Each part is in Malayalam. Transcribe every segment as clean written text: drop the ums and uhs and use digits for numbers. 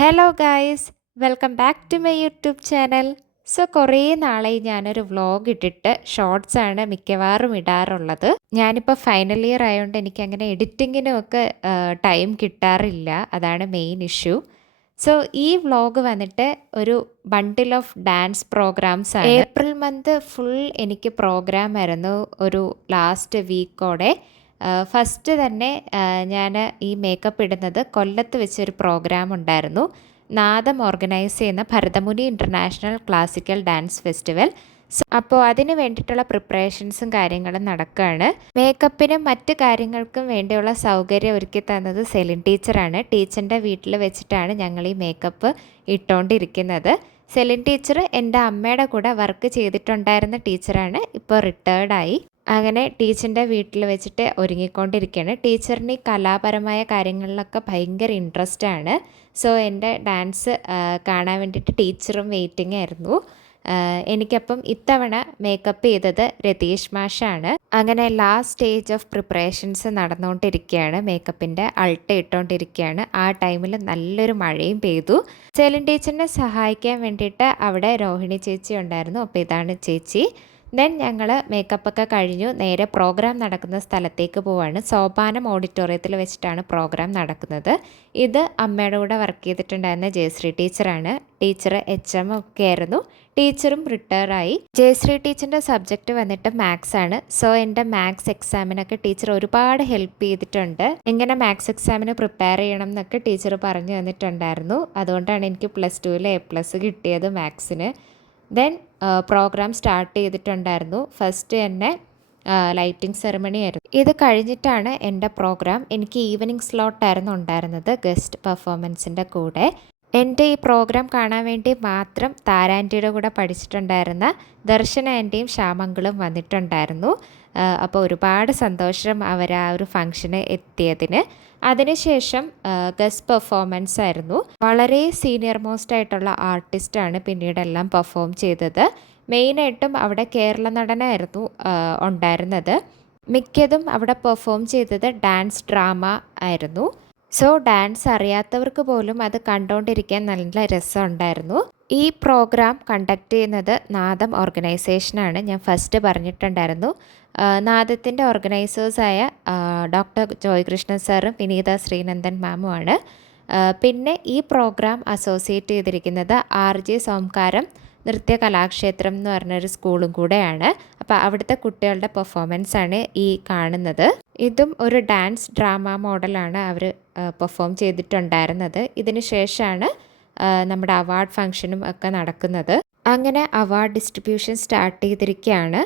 Hello guys, welcome back to my YouTube channel. കുറേ നാളായി ഞാനൊരു വ്ളോഗ് ഇട്ടിട്ട്. ഷോർട്സാണ് മിക്കവാറും ഇടാറുള്ളത്. ഞാനിപ്പോൾ ഫൈനൽ ഇയർ ആയതുകൊണ്ട് എനിക്ക് അങ്ങനെ എഡിറ്റിങ്ങിനും ഒക്കെ ടൈം കിട്ടാറില്ല. അതാണ് മെയിൻ ഇഷ്യൂ. ഈ വ്ളോഗ് വന്നിട്ട് ഒരു ബണ്ടിൽ ഓഫ് ഡാൻസ് പ്രോഗ്രാംസ് ആണ്. ഏപ്രിൽ മന്ത് ഫുൾ എനിക്ക് പ്രോഗ്രാം ആയിരുന്നു, ഒരു ലാസ്റ്റ് വീക്കോടെ. ഫസ്റ്റ് തന്നെ ഞാൻ ഈ മേക്കപ്പ് ഇടുന്നത് കൊല്ലത്ത് വെച്ചൊരു പ്രോഗ്രാം ഉണ്ടായിരുന്നു. നാദം ഓർഗനൈസ് ചെയ്യുന്ന Bharatamuni international classical dance festival. അപ്പോൾ അതിന് വേണ്ടിയിട്ടുള്ള പ്രിപ്പറേഷൻസും കാര്യങ്ങളും നടക്കുകയാണ്. മേക്കപ്പിനും മറ്റ് കാര്യങ്ങൾക്കും വേണ്ടിയുള്ള സൗകര്യം ഒരുക്കി തന്നത് സെലിൻ ടീച്ചറാണ്. ടീച്ചറിൻ്റെ വീട്ടിൽ വെച്ചിട്ടാണ് ഞങ്ങൾ ഈ മേക്കപ്പ് ഇട്ടുകൊണ്ടിരിക്കുന്നത്. സെലിൻ ടീച്ചർ എൻ്റെ അമ്മയുടെ കൂടെ വർക്ക് ചെയ്തിട്ടുണ്ടായിരുന്ന ടീച്ചറാണ്, ഇപ്പോൾ റിട്ടയേർഡായി. അങ്ങനെ ടീച്ചറിൻ്റെ വീട്ടിൽ വെച്ചിട്ട് ഒരുങ്ങിക്കൊണ്ടിരിക്കുകയാണ്. ടീച്ചറിന് ഈ കലാപരമായ കാര്യങ്ങളിലൊക്കെ ഭയങ്കര ഇൻട്രസ്റ്റ് ആണ്. എൻ്റെ ഡാൻസ് കാണാൻ വേണ്ടിയിട്ട് ടീച്ചറും വെയിറ്റിംഗ് ആയിരുന്നു. എനിക്കപ്പം ഇത്തവണ മേക്കപ്പ് ചെയ്തത് രതീഷ് മാഷാണ്. അങ്ങനെ ലാസ്റ്റ് സ്റ്റേജ് ഓഫ് പ്രിപ്പറേഷൻസ് നടന്നുകൊണ്ടിരിക്കുകയാണ്. മേക്കപ്പിൻ്റെ അൾട്ട ഇട്ടുകൊണ്ടിരിക്കുകയാണ്. ആ ടൈമിൽ നല്ലൊരു മഴയും പെയ്തു. സെലിൻ ടീച്ചറിനെ സഹായിക്കാൻ വേണ്ടിയിട്ട് അവിടെ രോഹിണി ചേച്ചി ഉണ്ടായിരുന്നു. അപ്പോൾ ഇതാണ് ചേച്ചി. ദെൻ ഞങ്ങൾ മേക്കപ്പൊക്കെ കഴിഞ്ഞു നേരെ പ്രോഗ്രാം നടക്കുന്ന സ്ഥലത്തേക്ക് പോവാണ്. സോപാനം ഓഡിറ്റോറിയത്തിൽ വെച്ചിട്ടാണ് പ്രോഗ്രാം നടക്കുന്നത്. ഇത് അമ്മയുടെ കൂടെ വർക്ക് ചെയ്തിട്ടുണ്ടായിരുന്ന ജയശ്രീ ടീച്ചറാണ്. ടീച്ചർ HM ഒക്കെ ആയിരുന്നു. ടീച്ചറും റിട്ടയറായി. ജയശ്രീ ടീച്ചറിൻ്റെ സബ്ജക്റ്റ് വന്നിട്ട് മാത്സ് ആണ്. എൻ്റെ മാത്സ് എക്സാമിനൊക്കെ ടീച്ചർ ഒരുപാട് ഹെൽപ്പ് ചെയ്തിട്ടുണ്ട്. എങ്ങനെ മാത്സ് എക്സാമിന് പ്രിപ്പയർ ചെയ്യണം എന്നൊക്കെ ടീച്ചർ പറഞ്ഞു തന്നിട്ടുണ്ടായിരുന്നു. അതുകൊണ്ടാണ് എനിക്ക് +2 A+ കിട്ടിയത് മാത്സിന്. ദെൻ പ്രോഗ്രാം സ്റ്റാർട്ട് ചെയ്തിട്ടുണ്ടായിരുന്നു. ഫസ്റ്റ് തന്നെ ലൈറ്റിംഗ് സെറമണി ആയിരുന്നു. ഇത് കഴിഞ്ഞിട്ടാണ് എൻ്റെ പ്രോഗ്രാം. എനിക്ക് ഈവനിങ് സ്ലോട്ടായിരുന്നു ഉണ്ടായിരുന്നത് ഗസ്റ്റ് പെർഫോമൻസിൻ്റെ കൂടെ. എൻ്റെ ഈ പ്രോഗ്രാം കാണാൻ വേണ്ടി മാത്രം താരാൻറ്റിയുടെ കൂടെ പഠിച്ചിട്ടുണ്ടായിരുന്ന ദർശന ആൻറ്റിയും ശ്യാമങ്കളും വന്നിട്ടുണ്ടായിരുന്നു. അപ്പോൾ ഒരുപാട് സന്തോഷം അവർ ആ ഒരു ഫംഗ്ഷന് എത്തിയതിന്. അതിനുശേഷം ഗസ്റ്റ് പെർഫോമൻസ് ആയിരുന്നു. വളരെ സീനിയർ മോസ്റ്റ് ആയിട്ടുള്ള ആർട്ടിസ്റ്റാണ് പിന്നീടെല്ലാം പെർഫോം ചെയ്തത്. മെയിനായിട്ടും അവിടെ കേരള നടനായിരുന്നു ഉണ്ടായിരുന്നത്. മിക്കതും അവിടെ പെർഫോം ചെയ്തത് ഡാൻസ് ഡ്രാമ ആയിരുന്നു. ഡാൻസ് അറിയാത്തവർക്ക് പോലും അത് കണ്ടുകൊണ്ടിരിക്കാൻ നല്ല രസമുണ്ടായിരുന്നു. ഈ പ്രോഗ്രാം കണ്ടക്ട് ചെയ്യുന്നത് നാദം ഓർഗനൈസേഷനാണ്. ഞാൻ ഫസ്റ്റ് പറഞ്ഞിട്ടുണ്ടായിരുന്നു. നാദത്തിൻ്റെ ഓർഗനൈസേഴ്സായ ഡോക്ടർ ജോയ്കൃഷ്ണൻ സാറും വിനീത ശ്രീനന്ദൻ മാമുമാണ്. പിന്നെ ഈ പ്രോഗ്രാം അസോസിയേറ്റ് ചെയ്തിരിക്കുന്നത് RJ സോംകാരം നൃത്യ കലാക്ഷേത്രം എന്ന് പറഞ്ഞൊരു സ്കൂളും കൂടെയാണ്. അപ്പോൾ അവിടുത്തെ കുട്ടികളുടെ പെർഫോമൻസാണ് ഈ കാണുന്നത്. ഇതും ഒരു ഡാൻസ് ഡ്രാമ മോഡലാണ് അവർ പെർഫോം ചെയ്തിട്ടുണ്ടായിരുന്നത്. ഇതിന് ശേഷമാണ് നമ്മുടെ അവാർഡ് ഫംഗ്ഷനും ഒക്കെ നടക്കുന്നത്. അങ്ങനെ അവാർഡ് ഡിസ്ട്രിബ്യൂഷൻ സ്റ്റാർട്ട് ചെയ്തിരിക്കുകയാണ്.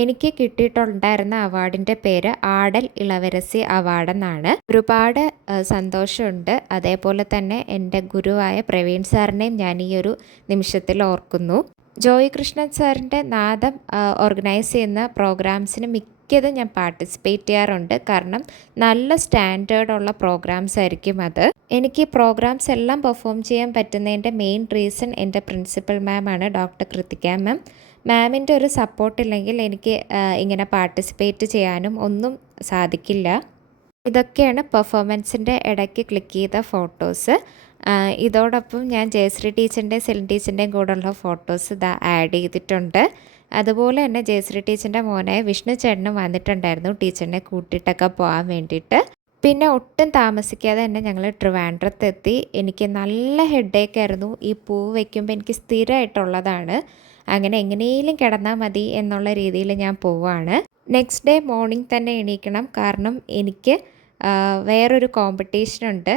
എനിക്ക് കിട്ടിയിട്ടുണ്ടായിരുന്ന അവാർഡിൻ്റെ പേര് ആടൽ ഇളവരസി അവാർഡ് എന്നാണ്. ഒരുപാട് സന്തോഷമുണ്ട്. അതേപോലെ തന്നെ എൻ്റെ ഗുരുവായ പ്രവീൺ സാറിനെയും ഞാൻ ഈ ഒരു നിമിഷത്തിൽ ഓർക്കുന്നു. ജോയ് കൃഷ്ണൻ സാറിൻ്റെ നാദം ഓർഗനൈസ് ചെയ്യുന്ന പ്രോഗ്രാംസിന് മിക്കതും ഞാൻ പാർട്ടിസിപ്പേറ്റ് ചെയ്യാറുണ്ട്. കാരണം നല്ല സ്റ്റാൻഡേർഡുള്ള പ്രോഗ്രാംസ് ആയിരിക്കും അത്. എനിക്ക് ഈ പ്രോഗ്രാംസ് എല്ലാം പെർഫോം ചെയ്യാൻ പറ്റുന്നതിൻ്റെ മെയിൻ റീസൺ എൻ്റെ പ്രിൻസിപ്പൽ മാമാണ്, ഡോക്ടർ കൃതിക മാം. മാമിൻ്റെ ഒരു സപ്പോർട്ടില്ലെങ്കിൽ എനിക്ക് ഇങ്ങനെ പാർട്ടിസിപ്പേറ്റ് ചെയ്യാനും ഒന്നും സാധിക്കില്ല. ഇതൊക്കെയാണ് പെർഫോമൻസിൻ്റെ ഇടയ്ക്ക് ക്ലിക്ക് ചെയ്ത ഫോട്ടോസ്. ഇതോടൊപ്പം ഞാൻ ജയശ്രീ ടീച്ചറിൻ്റെയും സെലിൻ ടീച്ചറിൻ്റെയും കൂടെയുള്ള ഫോട്ടോസ് ഇതാ ആഡ് ചെയ്തിട്ടുണ്ട്. അതുപോലെ തന്നെ ജയശ്രീ ടീച്ചറിൻ്റെ മോനായ വിഷ്ണു ചേട്ടനും വന്നിട്ടുണ്ടായിരുന്നു ടീച്ചറിനെ കൂട്ടിയിട്ടൊക്കെ പോകാൻ വേണ്ടിയിട്ട്. പിന്നെ ഒട്ടും താമസിക്കാതെ തന്നെ ഞങ്ങൾ ട്രിവാൻഡ്രത്തെത്തി. എനിക്ക് നല്ല ഹെഡേക്ക് ആയിരുന്നു. ഈ പൂ വയ്ക്കുമ്പോൾ എനിക്ക് സ്ഥിരമായിട്ടുള്ളതാണ്. അങ്ങനെ എങ്ങനെയും കിടന്നാൽ മതി എന്നുള്ള രീതിയിൽ ഞാൻ പോവാണ്. നെക്സ്റ്റ് ഡേ മോർണിംഗ് തന്നെ എണീക്കണം. കാരണം എനിക്ക് വേറൊരു കോമ്പറ്റീഷനുണ്ട്.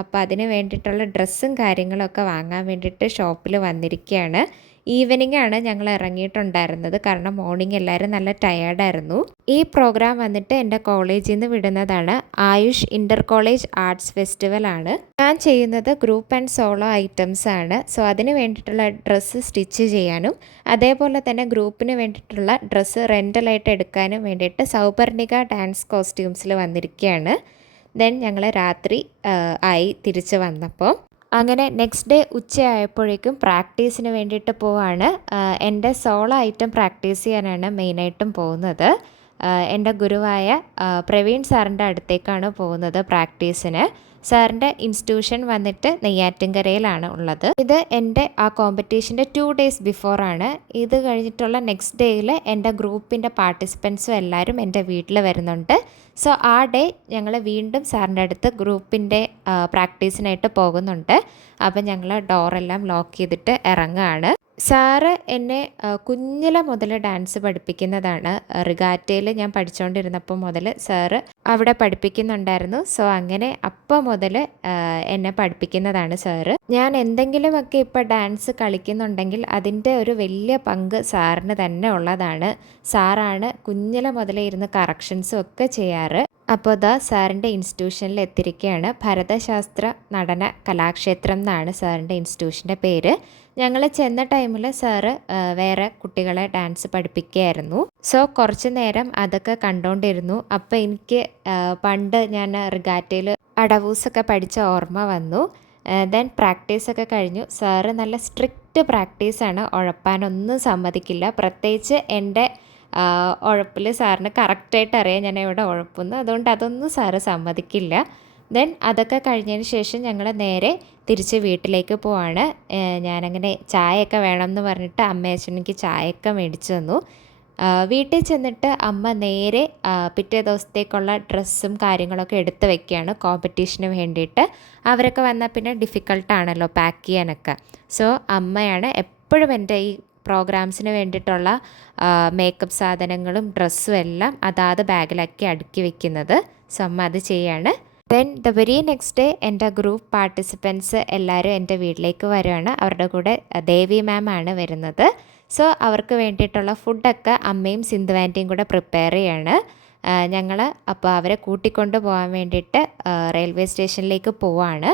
അപ്പോൾ അതിന് വേണ്ടിയിട്ടുള്ള ഡ്രസ്സും കാര്യങ്ങളൊക്കെ വാങ്ങാൻ വേണ്ടിയിട്ട് ഷോപ്പിൽ വന്നിരിക്കുകയാണ്. ഈവനിങ് ആണ് ഞങ്ങൾ ഇറങ്ങിയിട്ടുണ്ടായിരുന്നത്. കാരണം മോർണിംഗ് എല്ലാവരും നല്ല ടയേർഡായിരുന്നു. ഈ പ്രോഗ്രാം വന്നിട്ട് എൻ്റെ കോളേജിൽ നിന്ന് വിടുന്നതാണ്. Ayush inter college arts festival ആണ്. ഞാൻ ചെയ്യുന്നത് ഗ്രൂപ്പ് ആൻഡ് സോളോ ഐറ്റംസ് ആണ്. അതിന് വേണ്ടിയിട്ടുള്ള ഡ്രസ്സ് സ്റ്റിച്ച് ചെയ്യാനും അതേപോലെ തന്നെ ഗ്രൂപ്പിന് വേണ്ടിയിട്ടുള്ള ഡ്രസ്സ് റെൻ്റലായിട്ട് എടുക്കാനും വേണ്ടിയിട്ട് സൗപർണിക ഡാൻസ് കോസ്റ്റ്യൂംസിൽ വന്നിരിക്കുകയാണ്. ദെൻ ഞങ്ങൾ രാത്രി ആയി തിരിച്ച് വന്നപ്പോൾ. അങ്ങനെ നെക്സ്റ്റ് ഡേ ഉച്ചയായപ്പോഴേക്കും പ്രാക്ടീസിന് വേണ്ടിയിട്ട് പോവാണ്. എൻ്റെ സോളോ ഐറ്റം പ്രാക്ടീസ് ചെയ്യാനാണ് മെയിനായിട്ടും പോകുന്നത്. എൻ്റെ ഗുരുവായ പ്രവീൺ സാറിൻ്റെ അടുത്തേക്കാണ് പോകുന്നത് പ്രാക്ടീസിന്. സാറിൻ്റെ ഇൻസ്റ്റിറ്റ്യൂഷൻ വന്നിട്ട് നെയ്യാറ്റിൻകരയിലാണ് ഉള്ളത്. ഇത് എൻ്റെ ആ കോമ്പറ്റീഷൻ്റെ 2 ഡേയ്സ് ബിഫോറാണ്. ഇത് കഴിഞ്ഞിട്ടുള്ള നെക്സ്റ്റ് ഡേയിൽ എൻ്റെ ഗ്രൂപ്പിൻ്റെ പാർട്ടിസിപ്പൻസും എല്ലാവരും എൻ്റെ വീട്ടിൽ വരുന്നുണ്ട്. സോ ആ ഡേ ഞങ്ങൾ വീണ്ടും സാറിൻ്റെ അടുത്ത് ഗ്രൂപ്പിൻ്റെ പ്രാക്ടീസിനായിട്ട് പോകുന്നുണ്ട്. അപ്പം ഞങ്ങൾ ഡോറെല്ലാം ലോക്ക് ചെയ്തിട്ട് ഇറങ്ങുകയാണ്. സാറ് എന്നെ കുഞ്ഞിലെ മുതൽ ഡാൻസ് പഠിപ്പിക്കുന്നതാണ്. റിഗാറ്റയിൽ ഞാൻ പഠിച്ചുകൊണ്ടിരുന്നപ്പോൾ മുതൽ സാറ് അവിടെ പഠിപ്പിക്കുന്നുണ്ടായിരുന്നു. സോ അങ്ങനെ അപ്പോൾ മുതൽ എന്നെ പഠിപ്പിക്കുന്നതാണ് സാറ്. ഞാൻ എന്തെങ്കിലുമൊക്കെ ഇപ്പോൾ ഡാൻസ് കളിക്കുന്നുണ്ടെങ്കിൽ അതിൻ്റെ ഒരു വലിയ പങ്ക് സാറിന് തന്നെ ഉള്ളതാണ്. സാറാണ് കുഞ്ഞിലെ മുതലേ ഇരുന്ന് കറക്ഷൻസും ഒക്കെ ചെയ്യാറ്. അപ്പോൾ ദാ സാറിൻ്റെ ഇൻസ്റ്റിറ്റ്യൂഷനിൽ എത്തിയിരിക്കുകയാണ്. ഭരതശാസ്ത്ര നടന കലാക്ഷേത്രം എന്നാണ് സാറിൻ്റെ ഇൻസ്റ്റിറ്റ്യൂഷൻ്റെ പേര്. ഞങ്ങൾ ചെന്ന ടൈമിൽ സാറ് വേറെ കുട്ടികളെ ഡാൻസ് പഠിപ്പിക്കുകയായിരുന്നു. സോ കുറച്ച് നേരം അതൊക്കെ കണ്ടുകൊണ്ടിരുന്നു. അപ്പോൾ എനിക്ക് പണ്ട് ഞാൻ റിഗാറ്റയിൽ അടവൂസൊക്കെ പഠിച്ച ഓർമ്മ വന്നു. ദെൻ പ്രാക്ടീസൊക്കെ കഴിഞ്ഞു. സാറ് നല്ല സ്ട്രിക്റ്റ് പ്രാക്ടീസാണ്. ഉഴപ്പാനൊന്നും സമ്മതിക്കില്ല. പ്രത്യേകിച്ച് എൻ്റെ ഉഴപ്പിൽ സാറിന് കറക്റ്റായിട്ട് അറിയാം ഞാൻ എവിടെ ഉഴപ്പുന്നു. അതുകൊണ്ട് അതൊന്നും സാറ് സമ്മതിക്കില്ല. ദെൻ അതൊക്കെ കഴിഞ്ഞതിന് ശേഷം ഞങ്ങൾ നേരെ തിരിച്ച് വീട്ടിലേക്ക് പോവാണ്. ഞാനങ്ങനെ ചായയൊക്കെ വേണമെന്ന് പറഞ്ഞിട്ട് അമ്മ അച്ഛനെനിക്ക് ചായയൊക്കെ മേടിച്ചു തന്നു. വീട്ടിൽ ചെന്നിട്ട് അമ്മ നേരെ പിറ്റേ ദിവസത്തേക്കുള്ള ഡ്രസ്സും കാര്യങ്ങളൊക്കെ എടുത്ത് വെക്കുകയാണ് കോമ്പറ്റീഷന് വേണ്ടിയിട്ട്. അവരൊക്കെ വന്നാൽ പിന്നെ ഡിഫിക്കൾട്ടാണല്ലോ പാക്ക് ചെയ്യാനൊക്കെ. സോ അമ്മയാണ് എപ്പോഴും എൻ്റെ ഈ പ്രോഗ്രാംസിന് വേണ്ടിയിട്ടുള്ള മേക്കപ്പ് സാധനങ്ങളും ഡ്രസ്സും എല്ലാം അതാത് ബാഗിലാക്കി അടുക്കി വെക്കുന്നത്. സോ അമ്മ അത് ചെയ്യാണ്. Then the very next day എൻ്റെ ഗ്രൂപ്പ് പാർട്ടിസിപ്പൻസ് എല്ലാവരും എൻ്റെ വീട്ടിലേക്ക് വരുവാണ്. അവരുടെ കൂടെ ദേവി മാം ആണ് വരുന്നത്. സോ അവർക്ക് വേണ്ടിയിട്ടുള്ള ഫുഡൊക്കെ അമ്മയും സിന്ധു ആൻറ്റിയും കൂടെ പ്രിപ്പയർ ചെയ്യാണ്. ഞങ്ങൾ അപ്പോൾ അവരെ കൂട്ടിക്കൊണ്ട് പോകാൻ വേണ്ടിയിട്ട് റെയിൽവേ സ്റ്റേഷനിലേക്ക് പോവാണ്.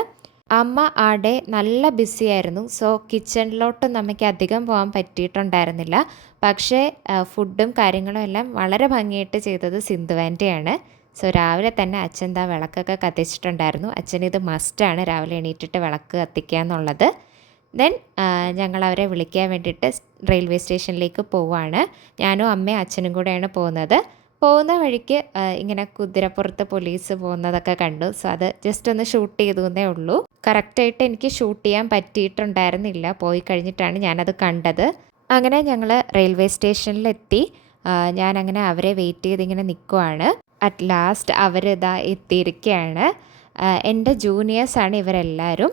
അമ്മ ആ ഡേ നല്ല ബിസി ആയിരുന്നു. സോ കിച്ചണിലോട്ടും നമുക്ക് അധികം പോകാൻ പറ്റിയിട്ടുണ്ടായിരുന്നില്ല. പക്ഷേ ഫുഡും കാര്യങ്ങളും എല്ലാം വളരെ ഭംഗിയായിട്ട് ചെയ്തത് സിന്ധു ആൻറ്റിയാണ്. സോ രാവിലെ തന്നെ അച്ഛൻ ദാ വിളക്കൊക്കെ കത്തിച്ചിട്ടുണ്ടായിരുന്നു. അച്ഛനിത് മസ്റ്റാണ് രാവിലെ എണീറ്റിട്ട് വിളക്ക് കത്തിക്കുക എന്നുള്ളത്. ദെൻ ഞങ്ങളവരെ വിളിക്കാൻ വേണ്ടിയിട്ട് റെയിൽവേ സ്റ്റേഷനിലേക്ക് പോവുകയാണ്. ഞാനും അമ്മയും അച്ഛനും കൂടെയാണ് പോകുന്നത്. പോകുന്ന വഴിക്ക് ഇങ്ങനെ കുതിരപ്പുറത്ത് പോലീസ് പോകുന്നതൊക്കെ കണ്ടു. സോ അത് ജസ്റ്റ് ഒന്ന് ഷൂട്ട് ചെയ്തേ ഉള്ളൂ. കറക്റ്റായിട്ട് എനിക്ക് ഷൂട്ട് ചെയ്യാൻ പറ്റിയിട്ടുണ്ടായിരുന്നില്ല. പോയി കഴിഞ്ഞിട്ടാണ് ഞാനത് കണ്ടത്. അങ്ങനെ ഞങ്ങൾ റെയിൽവേ സ്റ്റേഷനിലെത്തി. ഞാനങ്ങനെ അവരെ വെയിറ്റ് ചെയ്തിങ്ങനെ നിൽക്കുവാണ്. അറ്റ് ലാസ്റ്റ് അവരിതാ എത്തിയിരിക്കുകയാണ്. എൻ്റെ ജൂനിയേഴ്സാണ് ഇവരെല്ലാവരും.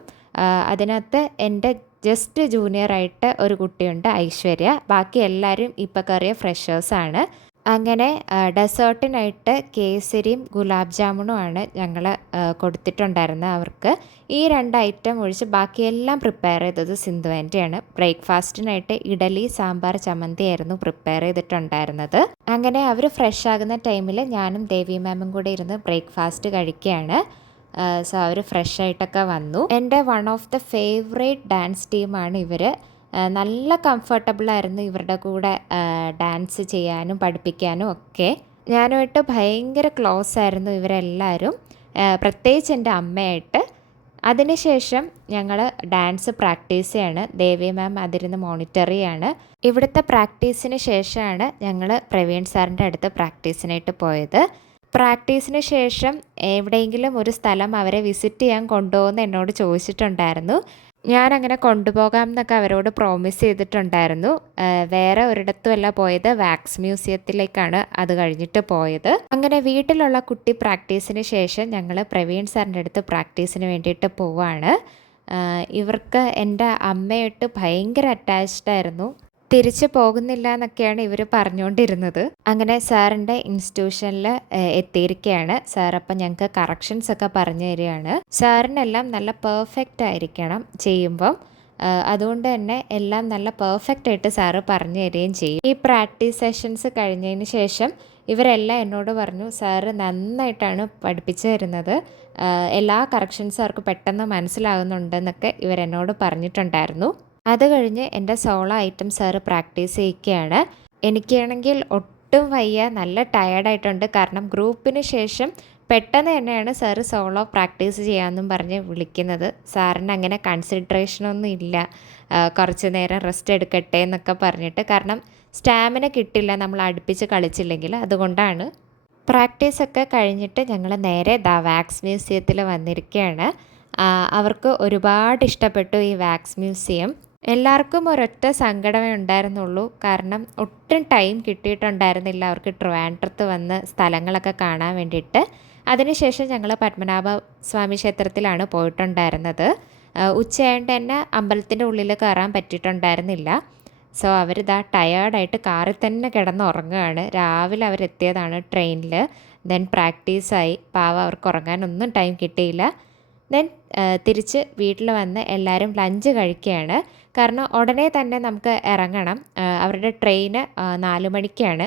അതിനകത്ത് എൻ്റെ ജസ്റ്റ് ജൂനിയറായിട്ട് ഒരു കുട്ടിയുണ്ട്, ഐശ്വര്യ. ബാക്കി എല്ലാവരും ഇപ്പോൾ കയറിയ ഫ്രഷേഴ്സാണ്. അങ്ങനെ ഡെസേർട്ടിനായിട്ട് കേസരിയും ഗുലാബ് ജാമുനുമാണ് ഞങ്ങൾ കൊടുത്തിട്ടുണ്ടായിരുന്നത് അവർക്ക്. ഈ 2 ഐറ്റം ഒഴിച്ച് ബാക്കിയെല്ലാം പ്രിപ്പയർ ചെയ്തത് സിന്ധു ആൻറ്റിയാണ്. ബ്രേക്ക്ഫാസ്റ്റിനായിട്ട് ഇഡലി, സാമ്പാർ, ചമ്മന്തി ആയിരുന്നു പ്രിപ്പയർ ചെയ്തിട്ടുണ്ടായിരുന്നത്. അങ്ങനെ അവർ ഫ്രഷ് ആകുന്ന ടൈമിൽ ഞാനും ദേവി മാമും കൂടെ ഇരുന്ന് ബ്രേക്ക്ഫാസ്റ്റ് കഴിക്കുകയാണ്. സോ അവർ ഫ്രഷ് ആയിട്ടൊക്കെ വന്നു. എൻ്റെ one of the favourite dance ടീമാണ് ഇവർ. നല്ല കംഫർട്ടബിളായിരുന്നു ഇവരുടെ കൂടെ ഡാൻസ് ചെയ്യാനും പഠിപ്പിക്കാനും ഒക്കെ. ഞാനുമായിട്ട് ഭയങ്കര ക്ലോസ് ആയിരുന്നു ഇവരെല്ലാവരും, പ്രത്യേകിച്ച് എൻ്റെ അമ്മയായിട്ട്. അതിനുശേഷം ഞങ്ങൾ ഡാൻസ് പ്രാക്ടീസ് ചെയ്യാണ്. ദേവി മാം അതിരുന്ന് മോണിറ്റർ ചെയ്യാണ്. ഇവിടുത്തെ പ്രാക്ടീസിന് ശേഷമാണ് ഞങ്ങൾ പ്രവീൺ സാറിൻ്റെ അടുത്ത് പ്രാക്ടീസിനായിട്ട് പോയത്. പ്രാക്ടീസിന് ശേഷം എവിടെയെങ്കിലും ഒരു സ്ഥലം അവരെ വിസിറ്റ് ചെയ്യാൻ കൊണ്ടുപോകുമെന്ന് എന്നോട് ചോദിച്ചിട്ടുണ്ടായിരുന്നു. ഞാനങ്ങനെ കൊണ്ടുപോകാം എന്നൊക്കെ അവരോട് പ്രോമിസ് ചെയ്തിട്ടുണ്ടായിരുന്നു. വേറെ ഒരിടത്തുമല്ല പോയത്, വാക്സ് മ്യൂസിയത്തിലേക്കാണ് അത് കഴിഞ്ഞിട്ട് പോയത്. അങ്ങനെ വീട്ടിലുള്ള കുട്ടി പ്രാക്ടീസിന് ശേഷം ഞങ്ങൾ പ്രവീൺ സാറിൻ്റെ അടുത്ത് പ്രാക്ടീസിന് വേണ്ടിയിട്ട് പോവാണ്. ഇവർക്ക് എൻ്റെ അമ്മയായിട്ട് ഭയങ്കര അറ്റാച്ച്ഡ് ആയിരുന്നു. തിരിച്ചു പോകുന്നില്ല എന്നൊക്കെയാണ് ഇവർ പറഞ്ഞുകൊണ്ടിരുന്നത്. അങ്ങനെ സാറിൻ്റെ ഇൻസ്റ്റിറ്റ്യൂഷനിൽ എത്തിയിരിക്കുകയാണ്. സാർ അപ്പം ഞങ്ങൾക്ക് കറക്ഷൻസ് ഒക്കെ പറഞ്ഞു തരികയാണ്. സാറിനെല്ലാം നല്ല പെർഫെക്റ്റ് ആയിരിക്കണം ചെയ്യുമ്പം. അതുകൊണ്ട് തന്നെ എല്ലാം നല്ല പെർഫെക്റ്റ് ആയിട്ട് സാറ് പറഞ്ഞു തരികയും ചെയ്യും. ഈ പ്രാക്ടീസ് സെഷൻസ് കഴിഞ്ഞതിന് ശേഷം ഇവരെല്ലാം എന്നോട് പറഞ്ഞു, സാറ് നന്നായിട്ടാണ് പഠിപ്പിച്ചു തരുന്നത്, എല്ലാ കറക്ഷൻസും അവർക്ക് പെട്ടെന്ന് മനസ്സിലാകുന്നുണ്ടെന്നൊക്കെ ഇവരെന്നോട് പറഞ്ഞിട്ടുണ്ടായിരുന്നു. അത് കഴിഞ്ഞ് എൻ്റെ സോളോ ഐറ്റം സാറ് പ്രാക്ടീസ് ചെയ്യിക്കുകയാണ്. എനിക്കാണെങ്കിൽ ഒട്ടും വയ്യ, നല്ല ടയേർഡായിട്ടുണ്ട്. കാരണം ഗ്രൂപ്പിന് ശേഷം പെട്ടെന്ന് തന്നെയാണ് സാറ് സോളോ പ്രാക്ടീസ് ചെയ്യാമെന്നും പറഞ്ഞ് വിളിക്കുന്നത്. സാറിന് അങ്ങനെ കൺസിഡറേഷനൊന്നും ഇല്ല, കുറച്ച് നേരം റെസ്റ്റ് എടുക്കട്ടെ എന്നൊക്കെ പറഞ്ഞിട്ട്. കാരണം സ്റ്റാമിന കിട്ടില്ല നമ്മൾ അടുപ്പിച്ച് കളിച്ചില്ലെങ്കിൽ, അതുകൊണ്ടാണ്. പ്രാക്ടീസൊക്കെ കഴിഞ്ഞിട്ട് ഞങ്ങൾ നേരെ വാക്സ് മ്യൂസിയത്തിൽ വന്നിരിക്കുകയാണ്. അവർക്ക് ഒരുപാട് ഇഷ്ടപ്പെട്ടു ഈ വാക്സ് മ്യൂസിയം. എല്ലാവർക്കും ഒരൊറ്റ സങ്കടമേ ഉണ്ടായിരുന്നുള്ളൂ. കാരണം ഒട്ടും ടൈം കിട്ടിയിട്ടുണ്ടായിരുന്നില്ല അവർക്ക് ട്രിവാൻഡ്രത്ത് വന്ന് സ്ഥലങ്ങളൊക്കെ കാണാൻ വേണ്ടിയിട്ട്. അതിനുശേഷം ഞങ്ങൾ പത്മനാഭ സ്വാമി ക്ഷേത്രത്തിലാണ് പോയിട്ടുണ്ടായിരുന്നത്. ഉച്ചയായതുകൊണ്ട് തന്നെ അമ്പലത്തിൻ്റെ ഉള്ളിൽ കയറാൻ പറ്റിയിട്ടുണ്ടായിരുന്നില്ല. സോ അവരിതാ ടയേർഡായിട്ട് കാറിൽ തന്നെ കിടന്നുറങ്ങുകയാണ്. രാവിലെ അവരെത്തിയതാണ് ട്രെയിനിൽ. ദെൻ പ്രാക്ടീസായി. പാവം അവർക്ക് ഉറങ്ങാനൊന്നും ടൈം കിട്ടിയില്ല. ദെൻ തിരിച്ച് വീട്ടിൽ വന്ന് എല്ലാവരും ലഞ്ച് കഴിക്കുകയാണ്. കാരണം ഉടനെ തന്നെ നമുക്ക് ഇറങ്ങണം. അവരുടെ ട്രെയിന് 4 മണിക്കാണ്.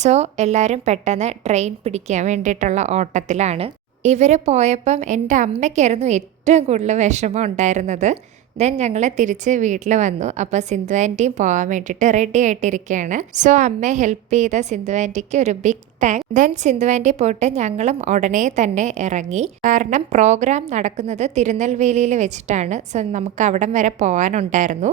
സോ എല്ലാവരും പെട്ടെന്ന് ട്രെയിൻ പിടിക്കാൻ വേണ്ടിയിട്ടുള്ള ഓട്ടത്തിലാണ്. ഇവർ പോയപ്പം എൻ്റെ അമ്മയ്ക്കായിരുന്നു ഏറ്റവും കൂടുതൽ വിഷമം ഉണ്ടായിരുന്നത്. ദെൻ ഞങ്ങൾ തിരിച്ച് വീട്ടിൽ വന്നു. അപ്പോൾ സിന്ധു ആൻറ്റിയും പോകാൻ വേണ്ടിയിട്ട് റെഡി ആയിട്ടിരിക്കുകയാണ്. സോ അമ്മയെ ഹെൽപ്പ് ചെയ്ത സിന്ധു ആൻറ്റിക്ക് ഒരു big thank. Then Sindhu aunty പോയിട്ട് ഞങ്ങളും ഉടനെ തന്നെ ഇറങ്ങി. കാരണം പ്രോഗ്രാം നടക്കുന്നത് തിരുനെൽവേലിയിൽ വെച്ചിട്ടാണ്. സോ നമുക്ക് അവിടം വരെ പോകാനുണ്ടായിരുന്നു.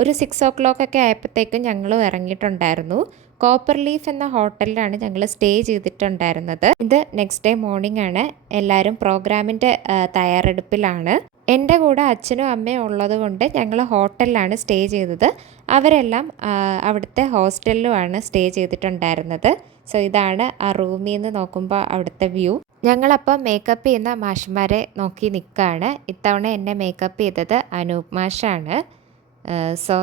ഒരു 6 o'clock ഒക്കെ ആയപ്പോഴത്തേക്കും ഞങ്ങളും ഇറങ്ങിയിട്ടുണ്ടായിരുന്നു. കോപ്പർ ലീഫ് എന്ന ഹോട്ടലിലാണ് ഞങ്ങൾ സ്റ്റേ ചെയ്തിട്ടുണ്ടായിരുന്നത്. ഇത് നെക്സ്റ്റ് ഡേ മോർണിംഗ് ആണ്. എല്ലാവരും പ്രോഗ്രാമിൻ്റെ തയ്യാറെടുപ്പിലാണ്. എൻ്റെ കൂടെ അച്ഛനും അമ്മയും ഉള്ളത് കൊണ്ട് ഞങ്ങൾ ഹോട്ടലിലാണ് സ്റ്റേ ചെയ്തത്. അവരെല്ലാം അവിടുത്തെ ഹോസ്റ്റലിലുമാണ് സ്റ്റേ ചെയ്തിട്ടുണ്ടായിരുന്നത്. സോ ഇതാണ് ആ റൂമിൽ നിന്ന് നോക്കുമ്പോൾ അവിടുത്തെ വ്യൂ. ഞങ്ങളപ്പോൾ മേക്കപ്പ് ചെയ്യുന്ന മാഷന്മാരെ നോക്കി നിൽക്കുകയാണ്. ഇത്തവണ എന്നെ മേക്കപ്പ് ചെയ്തത് അനൂപ് മാഷാണ്. സോ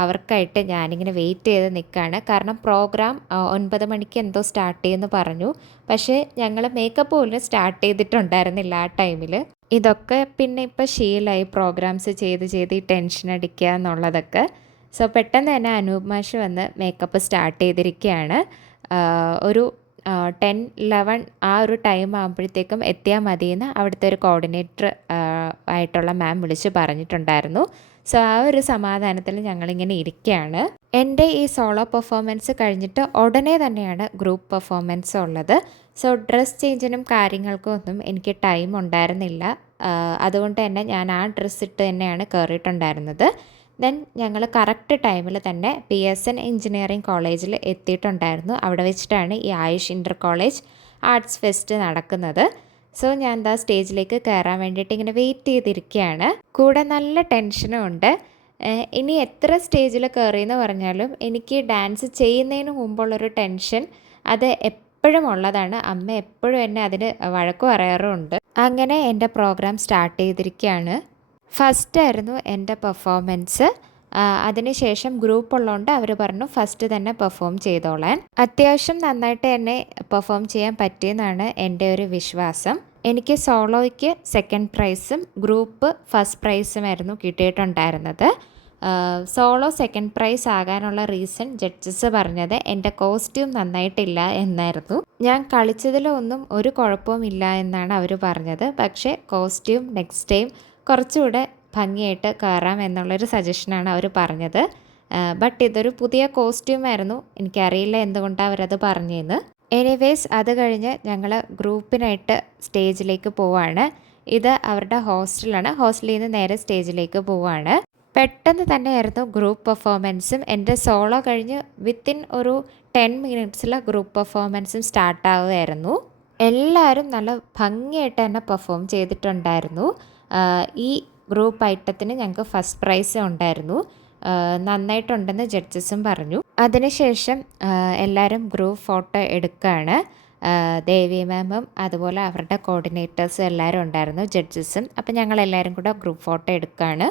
അവർക്കായിട്ട് ഞാനിങ്ങനെ വെയിറ്റ് ചെയ്ത് നിൽക്കുകയാണ്. കാരണം പ്രോഗ്രാം 9 മണിക്ക് എന്തോ സ്റ്റാർട്ട് ചെയ്യുമെന്ന് പറഞ്ഞു. പക്ഷേ ഞങ്ങൾ മേക്കപ്പ് പോലും സ്റ്റാർട്ട് ചെയ്തിട്ടുണ്ടായിരുന്നില്ല ആ ടൈമിൽ. ഇതൊക്കെ പിന്നെ ഇപ്പോൾ ശീലമായി പ്രോഗ്രാംസ് ചെയ്ത് ഈ ടെൻഷൻ അടിക്കുക എന്നുള്ളതൊക്കെ. സോ പെട്ടെന്ന് തന്നെ അനൂപ് മാഷ് വന്ന് മേക്കപ്പ് സ്റ്റാർട്ട് ചെയ്തിരിക്കുകയാണ്. ഒരു 10-11 ആ ഒരു ടൈം ആകുമ്പോഴത്തേക്കും എത്തിയാൽ മതിയെന്ന് അവിടുത്തെ ഒരു കോർഡിനേറ്റർ ആയിട്ടുള്ള മാം വിളിച്ച് പറഞ്ഞിട്ടുണ്ടായിരുന്നു. സോ ആ ഒരു സമാധാനത്തിൽ ഞങ്ങളിങ്ങനെ ഇരിക്കുകയാണ്. എൻ്റെ ഈ സോളോ പെർഫോമൻസ് കഴിഞ്ഞിട്ട് ഉടനെ തന്നെയാണ് ഗ്രൂപ്പ് പെർഫോമൻസ് ഉള്ളത്. സോ ഡ്രസ് ചേഞ്ചിനും കാര്യങ്ങൾക്കും ഒന്നും എനിക്ക് ടൈം ഉണ്ടായിരുന്നില്ല. അതുകൊണ്ട് തന്നെ ഞാൻ ആ ഡ്രസ്സ് ഇട്ട് തന്നെയാണ് കയറിയിട്ടുണ്ടായിരുന്നത്. ദെൻ ഞങ്ങൾ കറക്റ്റ് ടൈമിൽ തന്നെ PSN എഞ്ചിനീയറിംഗ് കോളേജിൽ എത്തിയിട്ടുണ്ടായിരുന്നു. അവിടെ വെച്ചിട്ടാണ് ഈ Ayush inter college arts fest നടക്കുന്നത്. സോ ഞാൻ സ്റ്റേജിലേക്ക് കയറാൻ വേണ്ടിയിട്ട് ഇങ്ങനെ വെയിറ്റ് ചെയ്തിരിക്കുകയാണ്. കൂടെ നല്ല ടെൻഷനും ഉണ്ട്. ഇനി എത്ര സ്റ്റേജിൽ കയറിയെന്ന് പറഞ്ഞാലും എനിക്ക് ഡാൻസ് ചെയ്യുന്നതിന് മുമ്പുള്ളൊരു ടെൻഷൻ അത് എപ്പോഴും ഉള്ളതാണ്. അമ്മ എപ്പോഴും എന്നെ അതിന് വഴക്ക് പറയാറുമുണ്ട്. അങ്ങനെ എൻ്റെ പ്രോഗ്രാം സ്റ്റാർട്ട് ചെയ്തിരിക്കുകയാണ്. ഫസ്റ്റായിരുന്നു എൻ്റെ പെർഫോമൻസ്. അതിനുശേഷം ഗ്രൂപ്പ് ഉള്ളതുകൊണ്ട് അവർ പറഞ്ഞു ഫസ്റ്റ് തന്നെ പെർഫോം ചെയ്തോളാൻ. അത്യാവശ്യം നന്നായിട്ട് എന്നെ പെർഫോം ചെയ്യാൻ പറ്റിയെന്നാണ് എൻ്റെ ഒരു വിശ്വാസം. എനിക്ക് സോളോയ്ക്ക് 2nd പ്രൈസും ഗ്രൂപ്പ് ഫസ്റ്റ് പ്രൈസുമായിരുന്നു കിട്ടിയിട്ടുണ്ടായിരുന്നത്. സോളോ 2nd പ്രൈസ് ആകാനുള്ള റീസൺ ജഡ്ജസ് പറഞ്ഞത് എൻ്റെ കോസ്റ്റ്യൂം നന്നായിട്ടില്ല എന്നായിരുന്നു. ഞാൻ കളിച്ചതിലൊന്നും ഒരു കുഴപ്പവുമില്ല എന്നാണ് അവർ പറഞ്ഞത്. പക്ഷേ കോസ്റ്റ്യൂം നെക്സ്റ്റ് ടൈം കുറച്ചുകൂടെ ഭംഗിയായിട്ട് കയറാം എന്നുള്ളൊരു സജഷനാണ് അവർ പറഞ്ഞത്. ബട്ട് ഇതൊരു പുതിയ കോസ്റ്റ്യൂമായിരുന്നു. എനിക്കറിയില്ല എന്തുകൊണ്ടാണ് അവരത് പറഞ്ഞതെന്ന്. എനിവേസ് അത് കഴിഞ്ഞ് ഞങ്ങൾ ഗ്രൂപ്പിനായിട്ട് സ്റ്റേജിലേക്ക് പോവാണ്. ഇത് അവരുടെ ഹോസ്റ്റലാണ്. ഹോസ്റ്റലിൽ നിന്ന് നേരെ സ്റ്റേജിലേക്ക് പോവാണ്. പെട്ടെന്ന് തന്നെയായിരുന്നു ഗ്രൂപ്പ് പെർഫോമൻസും. എൻ്റെ സോളോ കഴിഞ്ഞ് വിത്തിൻ ഒരു 10 മിനിറ്റ്സിൽ ഗ്രൂപ്പ് പെർഫോമൻസും സ്റ്റാർട്ടാവുമായിരുന്നു. എല്ലാവരും നല്ല ഭംഗിയായിട്ട് തന്നെ പെർഫോം ചെയ്തിട്ടുണ്ടായിരുന്നു. ഈ ഗ്രൂപ്പ് ഐറ്റത്തിന് ഞങ്ങൾക്ക് ഫസ്റ്റ് പ്രൈസ് ഉണ്ടായിരുന്നു. നന്നായിട്ടുണ്ടെന്ന് ജഡ്ജസും പറഞ്ഞു. അതിനുശേഷം എല്ലാവരും ഗ്രൂപ്പ് ഫോട്ടോ എടുക്കുകയാണ്. ദേവി മാമും അതുപോലെ അവരുടെ കോർഡിനേറ്റേഴ്സും എല്ലാവരും ഉണ്ടായിരുന്നു, ജഡ്ജസും. അപ്പം ഞങ്ങളെല്ലാവരും കൂടെ ഗ്രൂപ്പ് ഫോട്ടോ എടുക്കുകയാണ്.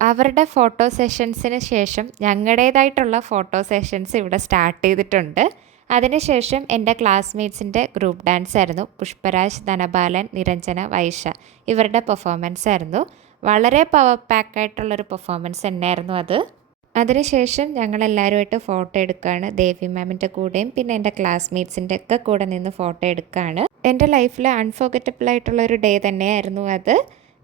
അവരുടെ ഫോട്ടോ സെഷൻസിന് ശേഷം ഞങ്ങളുടേതായിട്ടുള്ള ഫോട്ടോ സെഷൻസ് ഇവിടെ സ്റ്റാർട്ട് ചെയ്തിട്ടുണ്ട്. അതിനുശേഷം എൻ്റെ ക്ലാസ്മേറ്റ്സിൻ്റെ ഗ്രൂപ്പ് ഡാൻസ് ആയിരുന്നു. പുഷ്പരാജ്, ധനബാലൻ, നിരഞ്ജന, വൈശ ഇവരുടെ പെർഫോമൻസ് ആയിരുന്നു. വളരെ പവർ പാക്കായിട്ടുള്ളൊരു പെർഫോമൻസ് തന്നെയായിരുന്നു അത്. അതിനുശേഷം ഞങ്ങളെല്ലാവരുമായിട്ട് ഫോട്ടോ എടുക്കുകയാണ്. ദേവി മാമിൻ്റെ കൂടെയും പിന്നെ എൻ്റെ ക്ലാസ്മേറ്റ്സിൻ്റെ ഒക്കെ കൂടെ നിന്ന് ഫോട്ടോ എടുക്കുകയാണ്. എൻ്റെ ലൈഫിൽ അൺഫോർഗറ്റബിൾ ആയിട്ടുള്ളൊരു ഡേ തന്നെയായിരുന്നു അത്.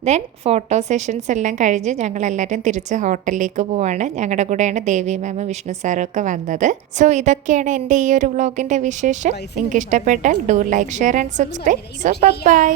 ദെൻ ഫോട്ടോ സെഷൻസ് എല്ലാം കഴിഞ്ഞ് ഞങ്ങളെല്ലാവരും തിരിച്ച് ഹോട്ടലിലേക്ക് പോവാണ്. ഞങ്ങളുടെ കൂടെയാണ് ദേവി മാമും വിഷ്ണു സാറും ഒക്കെ വന്നത്. സോ ഇതൊക്കെയാണ് എൻ്റെ ഈ ഒരു വ്ളോഗിൻ്റെ വിശേഷം. നിങ്ങൾക്ക് ഇഷ്ടപ്പെട്ടാൽ do like, share and subscribe. So by.